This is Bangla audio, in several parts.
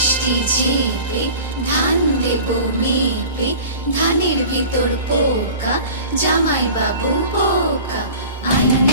বৃষ্টি ঝিপে ধান দেব মেপে ধানের ভিতর পোকা জামাই বাবু পোকা আইনা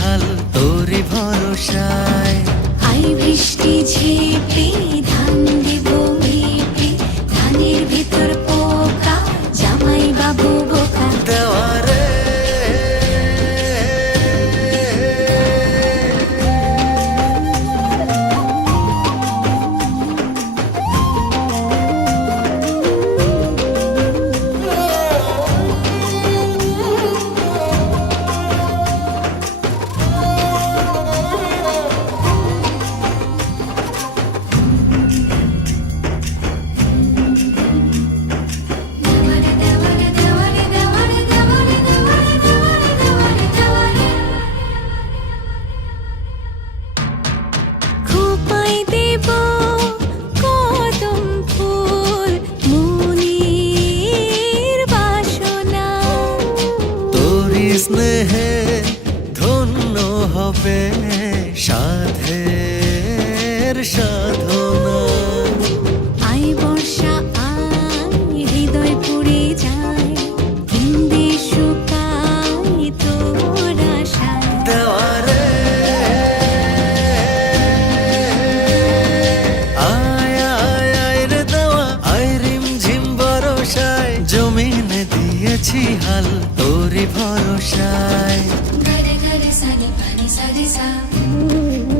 হাল হবে সাধের সাধনা। আই বর্ষা আই হৃদয় পুড়ে যায় হিন্দি শুকাই তোর আশায়। দেওয়ারে আয় আয় আয় রে দেওয়া আয় রিম ঝিম বরসায় জমিনে দিয়েছি হাল তোরি ভরসায়। re sa ni pa ni sa re sa.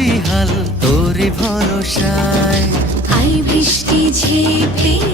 দিয়েছি হাল তোরে ভরসায়। আই বৃষ্টি ঝেপে